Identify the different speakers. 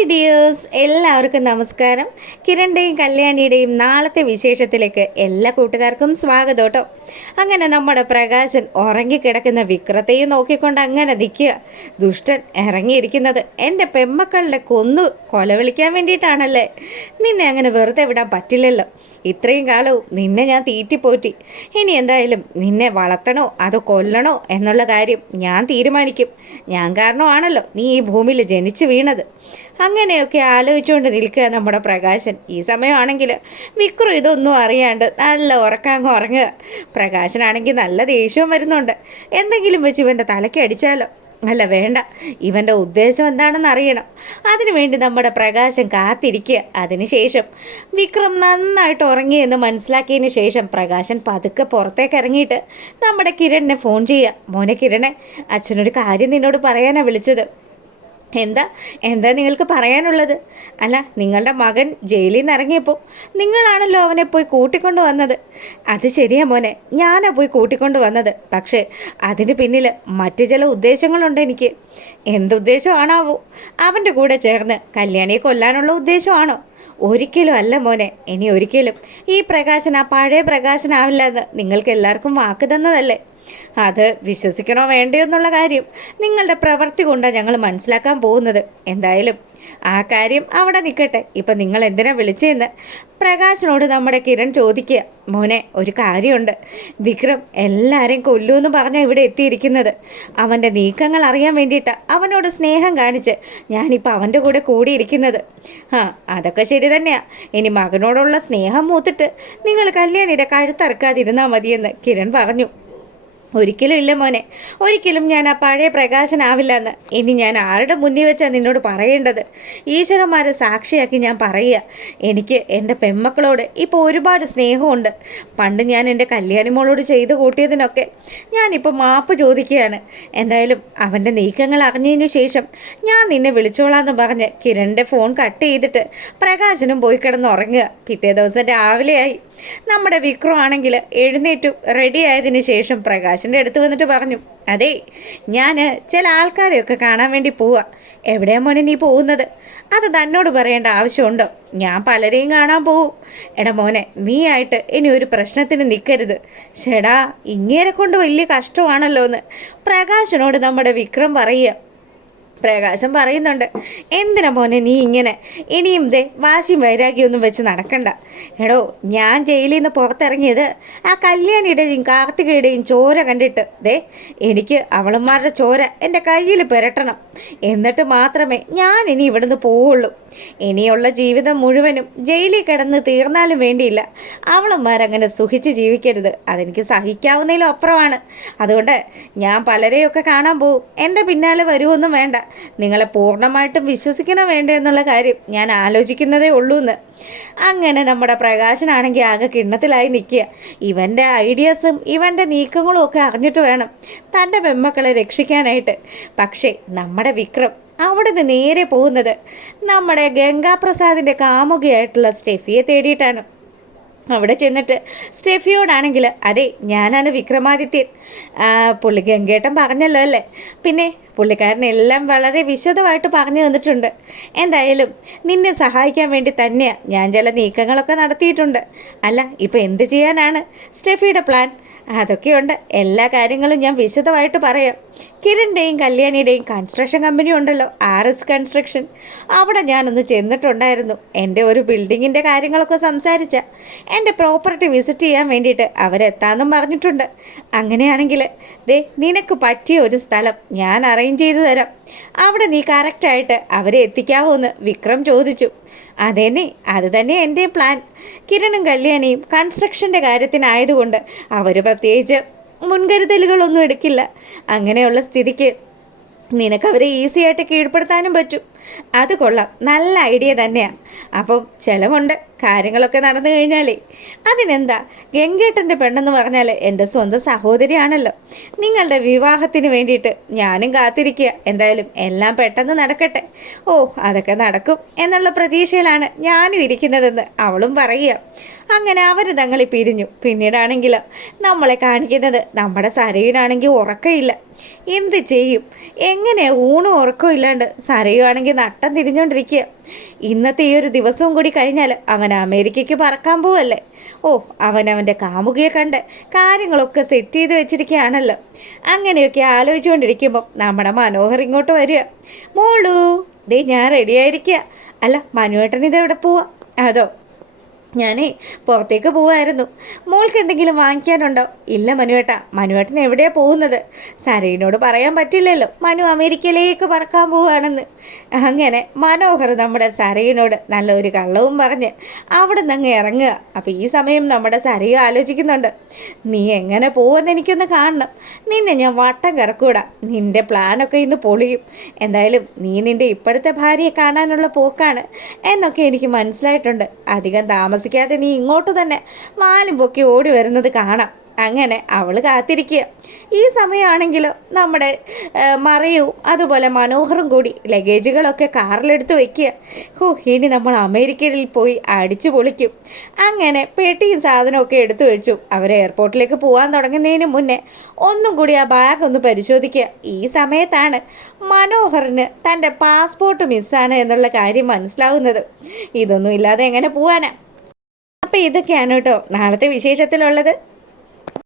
Speaker 1: Hi dears എല്ലാവർക്കും നമസ്കാരം. കിരണിന്റെയും കല്യാണിയുടെയും നാളത്തെ വിശേഷത്തിലേക്ക് എല്ലാ കൂട്ടുകാർക്കും സ്വാഗതം അങ്ങനെ നമ്മുടെ പ്രകാശൻ ഉറങ്ങിക്കിടക്കുന്ന വിക്രത്തെയും നോക്കിക്കൊണ്ട് അങ്ങനെ നിൽക്കുക. ദുഷ്ടൻ ഇറങ്ങിയിരിക്കുന്നത് എന്റെ പെമ്മക്കളുടെ കൊന്നു കൊലവിളിക്കാൻ വേണ്ടിയിട്ടാണല്ലേ? നിന്നെ അങ്ങനെ വെറുതെ വിടാൻ പറ്റില്ലല്ലോ. ഇത്രയും കാലവും നിന്നെ ഞാൻ തീറ്റിപ്പോറ്റി. ഇനി എന്തായാലും നിന്നെ വളർത്തണോ അതോ കൊല്ലണോ എന്നുള്ള കാര്യം ഞാൻ തീരുമാനിക്കും. ഞാൻ കാരണമാണല്ലോ നീ ഈ ഭൂമിയിൽ ജനിച്ചു വീണത്. അങ്ങനെയൊക്കെ ആലോചിച്ചുകൊണ്ട് നിൽക്കുക നമ്മുടെ പ്രകാശൻ. ഈ സമയമാണെങ്കിൽ വിക്രു ഇതൊന്നും അറിയാണ്ട് നല്ല ഉറക്കാങ്ങ് ഉറങ്ങുക. പ്രകാശനാണെങ്കിൽ നല്ല ദേഷ്യവും വരുന്നുണ്ട്. എന്തെങ്കിലും വെച്ച് ഇവന്റെ തലയ്ക്ക് അടിച്ചാലോ? അല്ല വേണ്ട. ഇവന്റെ ഉദ്ദേശം എന്താണെന്ന് അറിയണം. അതിനുവേണ്ടി നമ്മുടെ പ്രകാശം കാത്തിരിക്കുക. അതിനുശേഷം വിക്രം നന്നായിട്ട് ഉറങ്ങിയെന്ന് മനസ്സിലാക്കിയതിന് ശേഷം പ്രകാശൻ പതുക്കെ പുറത്തേക്ക് ഇറങ്ങിയിട്ട് നമ്മുടെ കിരണിനെ ഫോൺ ചെയ്യുക. മോനെ കിരണെ അച്ഛനൊരു കാര്യം നിന്നോട് പറയാനാണ് വിളിച്ചത്. എന്താ? എന്താ നിങ്ങൾക്ക് പറയാനുള്ളത്? അല്ല നിങ്ങളുടെ മകൻ ജയിലിൽ നിന്ന് ഇറങ്ങിയപ്പോൾ നിങ്ങളാണല്ലോ അവനെ പോയി കൂട്ടിക്കൊണ്ട് വന്നത്. അത് ശരിയാ മോനെ ഞാനാ പോയി കൂട്ടിക്കൊണ്ട് വന്നത്. പക്ഷേ അതിന് പിന്നിൽ മറ്റു ചില ഉദ്ദേശങ്ങളുണ്ട് എനിക്ക്. എന്തുദ്ദേശമാണാവോ അവന്റെ കൂടെ ചേർന്ന് കല്യാണിയെ കൊല്ലാനുള്ള ഉദ്ദേശമാണോ? ഒരിക്കലും അല്ല മോനെ ഇനി ഒരിക്കലും ഈ പ്രകാശന പഴയ പ്രകാശനാവില്ല എന്ന് നിങ്ങൾക്ക് എല്ലാവർക്കും വാക്ക് തന്നതല്ലേ? അത് വിശ്വസിക്കണോ വേണ്ടയോ എന്നുള്ള കാര്യം നിങ്ങളുടെ പ്രവൃത്തി കൊണ്ടാണ് ഞങ്ങൾ മനസ്സിലാക്കാൻ പോകുന്നത്. എന്തായാലും ആ കാര്യം അവിടെ നിൽക്കട്ടെ. ഇപ്പം നിങ്ങൾ എന്തിനാ വിളിച്ചതെന്ന് പ്രകാശിനോട് നമ്മുടെ കിരൺ ചോദിക്കുക. മോനെ ഒരു കാര്യമുണ്ട്. വിക്രം എല്ലാവരെയും കൊല്ലുമെന്ന് പറഞ്ഞാൽ ഇവിടെ എത്തിയിരിക്കുന്നത്. അവന്റെ നീക്കങ്ങൾ അറിയാൻ വേണ്ടിയിട്ട് അവനോട് സ്നേഹം കാണിച്ച് ഞാനിപ്പോൾ അവന്റെ കൂടെ കൂടിയിരിക്കുന്നത്. ആ അതൊക്കെ ശരി തന്നെയാണ് ഇനി മകനോടുള്ള സ്നേഹം മൂത്തിട്ട് നിങ്ങൾ കല്യാണിയുടെ കഴുത്തറക്കാതിരുന്നാൽ മതിയെന്ന് കിരൺ പറഞ്ഞു. ഒരിക്കലും ഇല്ല മോനെ. ഒരിക്കലും ഞാൻ ആ പഴയ പ്രകാശനാവില്ല എന്ന് ഇനി ഞാൻ ആരുടെ മുന്നിൽ വെച്ചാണ് നിന്നോട് പറയേണ്ടത്? ഈശ്വരന്മാരെ സാക്ഷിയാക്കി ഞാൻ പറയുക. എനിക്ക് എന്റെ പെമ്മക്കളോട് ഇപ്പോൾ ഒരുപാട് സ്നേഹമുണ്ട്. പണ്ട് ഞാൻ എന്റെ കല്യാണിമോളോട് ചെയ്തു കൂട്ടിയതിനൊക്കെ ഞാനിപ്പോൾ മാപ്പ് ചോദിക്കുകയാണ്. എന്തായാലും അവന്റെ നീക്കങ്ങൾ അറിഞ്ഞതിന് ശേഷം ഞാൻ നിന്നെ വിളിച്ചോളാന്ന് പറഞ്ഞ് കിരണിന്റെ ഫോൺ കട്ട് ചെയ്തിട്ട് പ്രകാശനും പോയി കിടന്ന് ഉറങ്ങുക. പിറ്റേ ദിവസം രാവിലെയായി. നമ്മുടെ വിക്രം ആണെങ്കിൽ എഴുന്നേറ്റു റെഡി ആയതിന് ശേഷം പ്രകാശിന്റെ അടുത്ത് വന്നിട്ട് പറഞ്ഞു അതെ ഞാൻ ചില ആൾക്കാരെയൊക്കെ കാണാൻ വേണ്ടി പോവാ. എവിടെയാ മോനെ നീ പോകുന്നത്? അത് തന്നോട് പറയേണ്ട ആവശ്യമുണ്ടോ? ഞാൻ പലരെയും കാണാൻ പോവും. എടാ മോനെ നീ ആയിട്ട് ഇനി ഒരു പ്രശ്നത്തിന് നിൽക്കരുത് ചേടാ ഇങ്ങേരെ കൊണ്ട് വലിയ കഷ്ടമാണല്ലോ എന്ന് പ്രകാശനോട് നമ്മുടെ വിക്രം പറയുക പ്രകാശം പറയുന്നുണ്ട്. എന്തിനാ മോനെ നീ ഇങ്ങനെ? ഇനിയും ദേ വാശിയും വൈരാഗ്യമൊന്നും വെച്ച് നടക്കണ്ട. എടോ ഞാൻ ജയിലിൽ നിന്ന് പുറത്തിറങ്ങിയത് ആ കല്യാണിയുടെയും കാർത്തികയുടെയും ചോര കണ്ടിട്ട്. ദേ എനിക്ക് അവളന്മാരുടെ ചോര എന്റെ കയ്യിൽ പുരട്ടണം. എന്നിട്ട് മാത്രമേ ഞാൻ ഇനി ഇവിടുന്ന് പോവുള്ളൂ. ഇനിയുള്ള ജീവിതം മുഴുവനും ജയിലിൽ കിടന്ന് തീർന്നാലും വേണ്ടിയില്ല. അവളന്മാരങ്ങനെ സുഖിച്ച് ജീവിക്കരുത്. അതെനിക്ക് സഹിക്കാവുന്നതിലും അപ്പുറമാണ്. അതുകൊണ്ട് ഞാൻ പലരെയൊക്കെ കാണാൻ പോകും എന്റെ പിന്നാലെ വരുമൊന്നും വേണ്ട. നിങ്ങളെ പൂർണമായിട്ടും വിശ്വസിക്കണോ വേണ്ടേ എന്നുള്ള കാര്യം ഞാൻ ആലോചിക്കുന്നതേ ഉള്ളൂ എന്ന് അങ്ങനെ നമ്മുടെ പ്രകാശനാണെങ്കിൽ ആകെ കിണ്ണത്തിലായി നിൽക്കുക. ഇവന്റെ ഐഡിയാസും ഇവന്റെ നീക്കങ്ങളും ഒക്കെ അറിഞ്ഞിട്ട് വേണം തന്റെ പെമ്മക്കളെ രക്ഷിക്കാനായിട്ട്. പക്ഷേ നമ്മുടെ വിക്രം അവിടെ നിന്ന് നേരെ പോകുന്നത് നമ്മുടെ ഗംഗാപ്രസാദിന്റെ കാമുകയായിട്ടുള്ള സ്റ്റെഫിയെ തേടിയിട്ടാണ്. അവിടെ ചെന്നിട്ട് സ്റ്റെഫിയോടാണെങ്കിൽ അതെ ഞാനാണ് വിക്രമാദിത്യൻ. പുള്ളി ഗംഗേട്ടൻ പറഞ്ഞല്ലോ അല്ലേ? പിന്നെ പുള്ളിക്കാരനെല്ലാം വളരെ വിശദമായിട്ട് പറഞ്ഞു തന്നിട്ടുണ്ട്. എന്തായാലും നിന്നെ സഹായിക്കാൻ വേണ്ടി തന്നെയാണ് ഞാൻ ചില നീക്കങ്ങളൊക്കെ നടത്തിയിട്ടുണ്ട്. അല്ല ഇപ്പോൾ എന്ത് ചെയ്യാനാണ്? സ്റ്റെഫിയുടെ പ്ലാൻ അതൊക്കെയുണ്ട്. എല്ലാ കാര്യങ്ങളും ഞാൻ വിശദമായിട്ട് പറയാം. കിരണിന്റെയും കല്യാണിയുടെയും കൺസ്ട്രക്ഷൻ കമ്പനി ഉണ്ടല്ലോ ആർ എസ് കൺസ്ട്രക്ഷൻ അവിടെ ഞാനൊന്ന് ചെന്നിട്ടുണ്ടായിരുന്നു. എന്റെ ഒരു ബിൽഡിങ്ങിന്റെ കാര്യങ്ങളൊക്കെ സംസാരിച്ച. എന്റെ പ്രോപ്പർട്ടി വിസിറ്റ് ചെയ്യാൻ വേണ്ടിയിട്ട് അവരെത്താന്നും പറഞ്ഞിട്ടുണ്ട്. അങ്ങനെയാണെങ്കിൽ ദേ നിനക്ക് പറ്റിയ ഒരു സ്ഥലം ഞാൻ അറേഞ്ച് ചെയ്തു തരാം. അവിടെ നീ കറക്റ്റായിട്ട് അവരെ എത്തിക്കാവോ എന്ന് വിക്രം ചോദിച്ചു. അതേന്നെ അത് തന്നെ എന്റെ പ്ലാൻ കിരണും കല്യാണിയും കൺസ്ട്രക്ഷന്റെ കാര്യത്തിനായതുകൊണ്ട് അവർ പ്രത്യേകിച്ച് മുൻകരുതലുകളൊന്നും എടുക്കില്ല. അങ്ങനെയുള്ള സ്ഥിതിക്ക് നിനക്കവരെ ഈസിയായിട്ട് കീഴ്പ്പെടുത്താനും പറ്റും. അത് കൊള്ളാം. നല്ല ഐഡിയ തന്നെയാണ് അപ്പം ചിലവുണ്ട്. കാര്യങ്ങളൊക്കെ നടന്നു കഴിഞ്ഞാലേ. അതിനെന്താ? ഗംഗേട്ടന്റെ പെണ്ണെന്ന് പറഞ്ഞാൽ എന്റെ സ്വന്തം സഹോദരിയാണല്ലോ. നിങ്ങളുടെ വിവാഹത്തിന് വേണ്ടിയിട്ട് ഞാനും കാത്തിരിക്കുക എന്തായാലും എല്ലാം പെട്ടെന്ന് നടക്കട്ടെ. ഓ അതൊക്കെ നടക്കും എന്നുള്ള പ്രതീക്ഷയിലാണ് ഞാനും ഇരിക്കുന്നതെന്ന് അവളും പറയുക. അങ്ങനെ അവർ തങ്ങളി പിരിഞ്ഞു. പിന്നീടാണെങ്കിൽ നമ്മളെ കാണിക്കുന്നത് നമ്മുടെ സരയുനാണെങ്കിൽ ഉറക്കമില്ല. എന്ത് ചെയ്യും? എങ്ങനെ ഊണും ഉറക്കവും ഇല്ലാണ്ട് സരയുവാണെങ്കിൽ നട്ടം തിരിഞ്ഞുകൊണ്ടിരിക്കുക ഇന്നത്തെ ഈ ഒരു ദിവസവും കൂടി കഴിഞ്ഞാൽ അവൻ അമേരിക്കയ്ക്ക് പറക്കാൻ പോവല്ലേ? ഓ അവൻ അവന്റെ കാമുകിയെ കണ്ട് കാര്യങ്ങളൊക്കെ സെറ്റ് ചെയ്ത് വെച്ചിരിക്കുകയാണല്ലോ. അങ്ങനെയൊക്കെ ആലോചിച്ചുകൊണ്ടിരിക്കുമ്പോൾ നമ്മുടെ മനോഹർ ഇങ്ങോട്ട് വരിക. മോളൂ ഡേ ഞാൻ റെഡിയായിരിക്കുക അല്ല മനുവേട്ടൻ ഇതെവിടെ പോവാ? അതോ ഞാനേ പുറത്തേക്ക് പോവായിരുന്നു. മോൾക്ക് എന്തെങ്കിലും വാങ്ങിക്കാനുണ്ടോ? ഇല്ല മനുവേട്ട. മനുവേട്ടൻ എവിടെയാണ് പോകുന്നത്? സരയിനോട് പറയാൻ പറ്റില്ലല്ലോ. മനു അമേരിക്കയിലേക്ക് പറക്കാൻ പോവുകയാണെന്ന് അങ്ങനെ മനോഹർ നമ്മുടെ സരയിനോട് നല്ല ഒരു കള്ളവും പറഞ്ഞ് അവിടെ നിന്ന് അങ്ങ് ഇറങ്ങുക. അപ്പോൾ ഈ സമയം നമ്മുടെ സരയും ആലോചിക്കുന്നുണ്ട്. നീ എങ്ങനെ പോകുമെന്ന് എനിക്കൊന്ന് കാണണം. നിന്നെ ഞാൻ വട്ടം കിറക്കൂടാ. നിന്റെ പ്ലാനൊക്കെ ഇന്ന് പൊളിയും. എന്തായാലും നീ നിന്റെ ഇപ്പോഴത്തെ ഭാര്യയെ കാണാനുള്ള പോക്കാണ് എന്നൊക്കെ എനിക്ക് മനസ്സിലായിട്ടുണ്ട്. അധികം താമസിക്കാതെ നീ ഇങ്ങോട്ട് തന്നെ. മാലും പൊക്കി ഓടി വരുന്നത് കാണാം. അങ്ങനെ അവൾ കാത്തിരിക്കുക. ഈ സമയമാണെങ്കിലും നമ്മുടെ ആ, മറയും അതുപോലെ മനോഹറും കൂടി ലഗേജുകളൊക്കെ കാറിലെടുത്ത് വെക്കുക. ഹോ ഇനി നമ്മൾ അമേരിക്കയിൽ പോയി അടിച്ചു പൊളിക്കും. അങ്ങനെ പെട്ടിയും സാധനമൊക്കെ എടുത്തു വെച്ചു. അവർ എയർപോർട്ടിലേക്ക് പോകാൻ തുടങ്ങുന്നതിന് മുന്നേ ഒന്നും കൂടി ആ ബാഗ് ഒന്ന് പരിശോധിക്കുക. ഈ സമയത്താണ് മനോഹറിന് തന്റെ പാസ്പോർട്ട് മിസ്സാണ് എന്നുള്ള കാര്യം മനസ്സിലാവുന്നത്. ഇതൊന്നും ഇല്ലാതെ എങ്ങനെ പോവാനാ? അപ്പോൾ ഇതൊക്കെയാണ് കേട്ടോ നാളത്തെ വിശേഷത്തിലുള്ളത്.